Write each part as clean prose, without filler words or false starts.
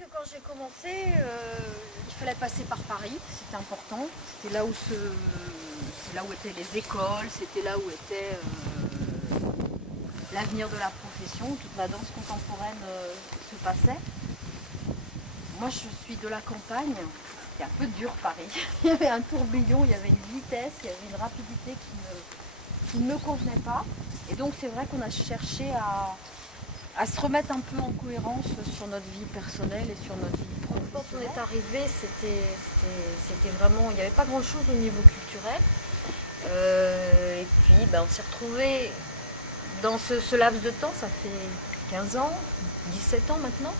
que quand j'ai commencé, il fallait passer par Paris, c'était important. C'était là où c'est là où étaient les écoles, c'était là où était l'avenir de la profession, toute la danse contemporaine se passait. Moi je suis de la campagne, c'était un peu dur Paris. Il y avait un tourbillon, il y avait une vitesse, il y avait une rapidité qui ne me convenait pas. Et donc c'est vrai qu'on a cherché à se remettre un peu en cohérence sur notre vie personnelle et sur notre vie professionnelle. Quand on est arrivé, c'était vraiment, il n'y avait pas grand chose au niveau culturel. Et puis on s'est retrouvés dans ce laps de temps, ça fait 15 ans, 17 ans maintenant,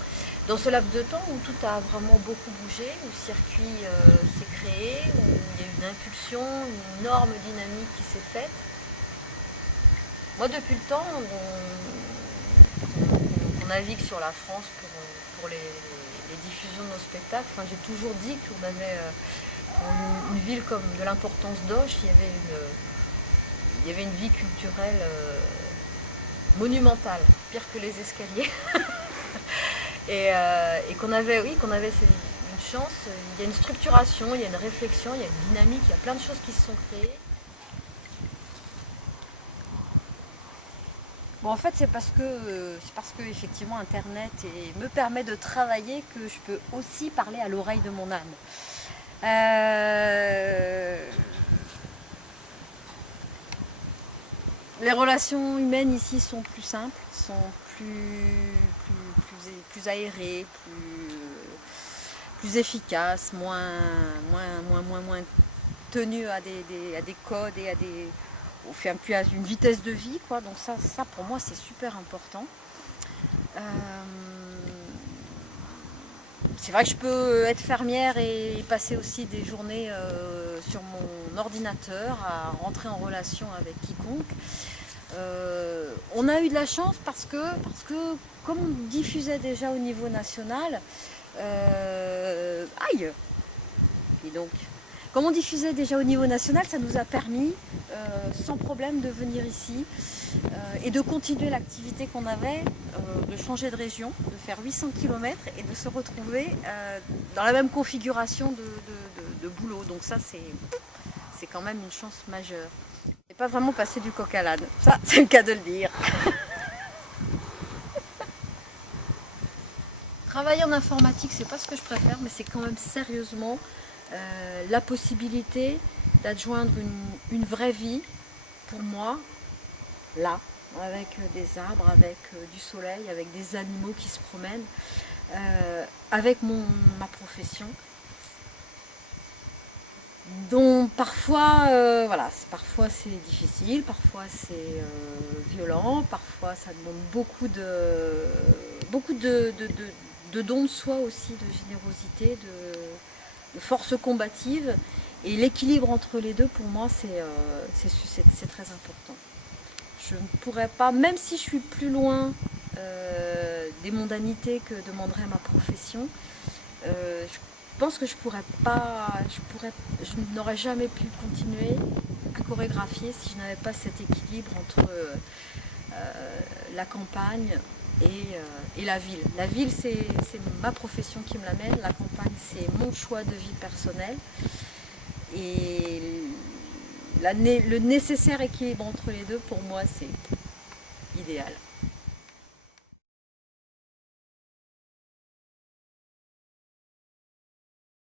dans ce laps de temps où tout a vraiment beaucoup bougé, où le circuit s'est créé, où il y a eu une impulsion, une énorme dynamique qui s'est faite. Moi depuis le temps, on navigue sur la France pour les diffusions de nos spectacles. Enfin, j'ai toujours dit qu'on avait une ville comme de l'importance d'Auch, il y avait une vie culturelle monumentale, pire que les escaliers. et qu'on avait une chance, il y a une structuration, il y a une réflexion, il y a une dynamique, il y a plein de choses qui se sont créées. Bon, en fait, c'est parce que effectivement Internet me permet de travailler que je peux aussi parler à l'oreille de mon âme. Les relations humaines ici sont plus simples, sont plus aérées, plus efficaces, moins tenues à des codes et on fait un peu à une vitesse de vie, quoi. Donc ça pour moi c'est super important. C'est vrai que je peux être fermière et passer aussi des journées sur mon ordinateur à rentrer en relation avec quiconque. On a eu de la chance parce que comme on diffusait déjà au niveau national, aïe! Et donc, comme on diffusait déjà au niveau national, ça nous a permis sans problème de venir ici et de continuer l'activité qu'on avait, de changer de région, de faire 800 km et de se retrouver dans la même configuration de boulot. Donc ça, c'est quand même une chance majeure. C'est pas vraiment passé du coq à l'âne, ça c'est le cas de le dire. Travailler en informatique, c'est pas ce que je préfère, mais c'est quand même sérieusement la possibilité d'adjoindre une vraie vie pour moi, là, avec des arbres, avec du soleil, avec des animaux qui se promènent, avec ma profession. Donc parfois, parfois c'est difficile, parfois c'est violent, parfois ça demande beaucoup de dons de soi aussi, de générosité, de force combative. Et l'équilibre entre les deux, pour moi, c'est très important. Je ne pourrais pas, même si je suis plus loin des mondanités que demanderait ma profession, je pense que je n'aurais jamais pu continuer à chorégraphier si je n'avais pas cet équilibre entre la campagne et la ville. La ville, c'est ma profession qui me l'amène, la campagne, c'est mon choix de vie personnel. Et le nécessaire équilibre entre les deux, pour moi, c'est idéal.